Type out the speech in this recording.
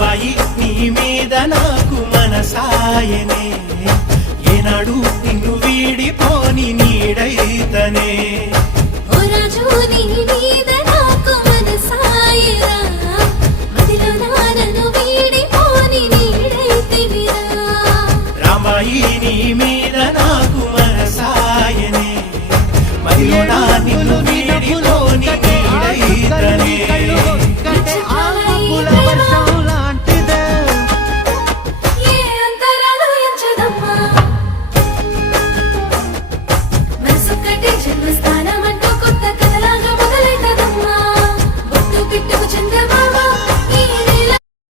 రాంబాయి నీ మీద నాకు మనసాయనే ఏనాడు నిన్ను వీడిపోని నీడైతనే ఓ రాజు నీ మీద నాకు మనసాయరా